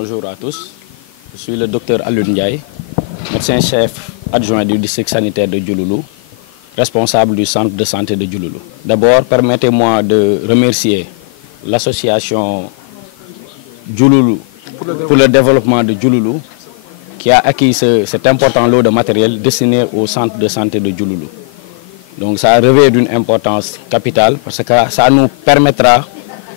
Bonjour à tous. Je suis le docteur Alioune Ndiaye, médecin-chef adjoint du district sanitaire de Diouloulou, responsable du centre de santé de Diouloulou. D'abord, permettez-moi de remercier l'association Diouloulou pour le développement de Diouloulou qui a acquis cet important lot de matériel destiné au centre de santé de Diouloulou. Donc ça revêt d'une importance capitale parce que ça nous permettra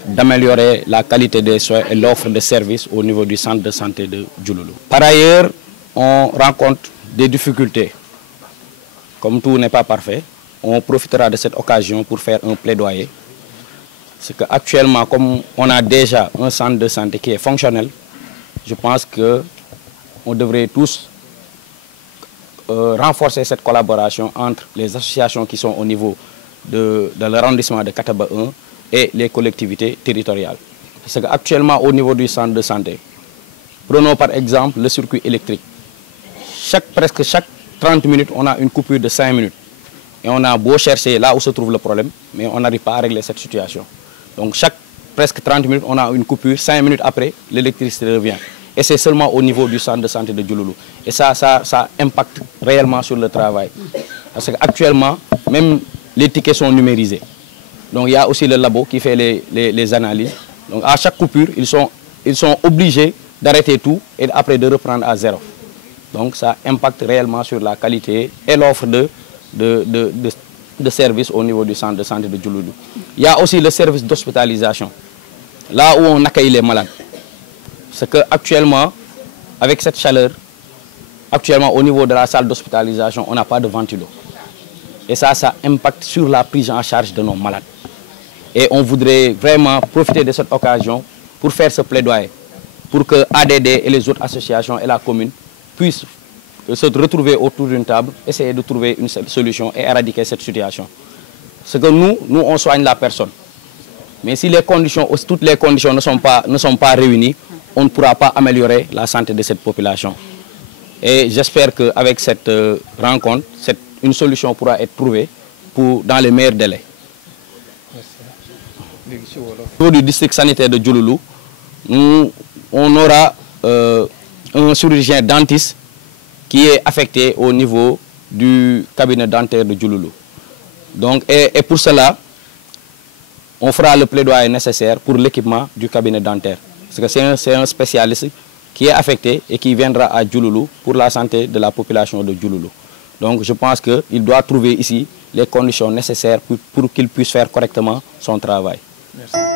d'améliorer la qualité des soins et l'offre de services au niveau du centre de santé de Diouloulou. Par ailleurs, on rencontre des difficultés. Comme tout n'est pas parfait, on profitera de cette occasion pour faire un plaidoyer. C'est qu'actuellement, comme on a déjà un centre de santé qui est fonctionnel, je pense qu'on devrait tous renforcer cette collaboration entre les associations qui sont au niveau de l'arrondissement de Kataba 1 et les collectivités territoriales. Parce qu'actuellement, au niveau du centre de santé, prenons par exemple le circuit électrique. Presque chaque 30 minutes, on a une coupure de 5 minutes. Et on a beau chercher là où se trouve le problème, mais on n'arrive pas à régler cette situation. Donc presque 30 minutes, on a une coupure, 5 minutes après, l'électricité revient. Et c'est seulement au niveau du centre de santé de Diouloulou. Et ça impacte réellement sur le travail. Parce qu'actuellement, même les tickets sont numérisés. Donc il y a aussi le labo qui fait les analyses. Donc à chaque coupure, ils sont obligés d'arrêter tout et après de reprendre à zéro. Donc ça impacte réellement sur la qualité et l'offre de services au niveau du centre de santé de Diouloulou. Il y a aussi le service d'hospitalisation, là où on accueille les malades. C'est qu'actuellement, avec cette chaleur, actuellement au niveau de la salle d'hospitalisation, on n'a pas de ventilo. Et ça impacte sur la prise en charge de nos malades. Et on voudrait vraiment profiter de cette occasion pour faire ce plaidoyer, pour que ADD et les autres associations et la commune puissent se retrouver autour d'une table, essayer de trouver une solution et éradiquer cette situation. C'est que nous, on soigne la personne. Mais si toutes les conditions ne sont pas réunies, on ne pourra pas améliorer la santé de cette population. Et j'espère qu'avec cette rencontre, une solution pourra être trouvée dans les meilleurs délais. Au niveau du district sanitaire de Diouloulou, on aura un chirurgien dentiste qui est affecté au niveau du cabinet dentaire de Diouloulou. Donc, et pour cela, on fera le plaidoyer nécessaire pour l'équipement du cabinet dentaire. Parce que c'est un spécialiste qui est affecté et qui viendra à Diouloulou pour la santé de la population de Diouloulou. Donc je pense qu'il doit trouver ici les conditions nécessaires pour qu'il puisse faire correctement son travail. Merci.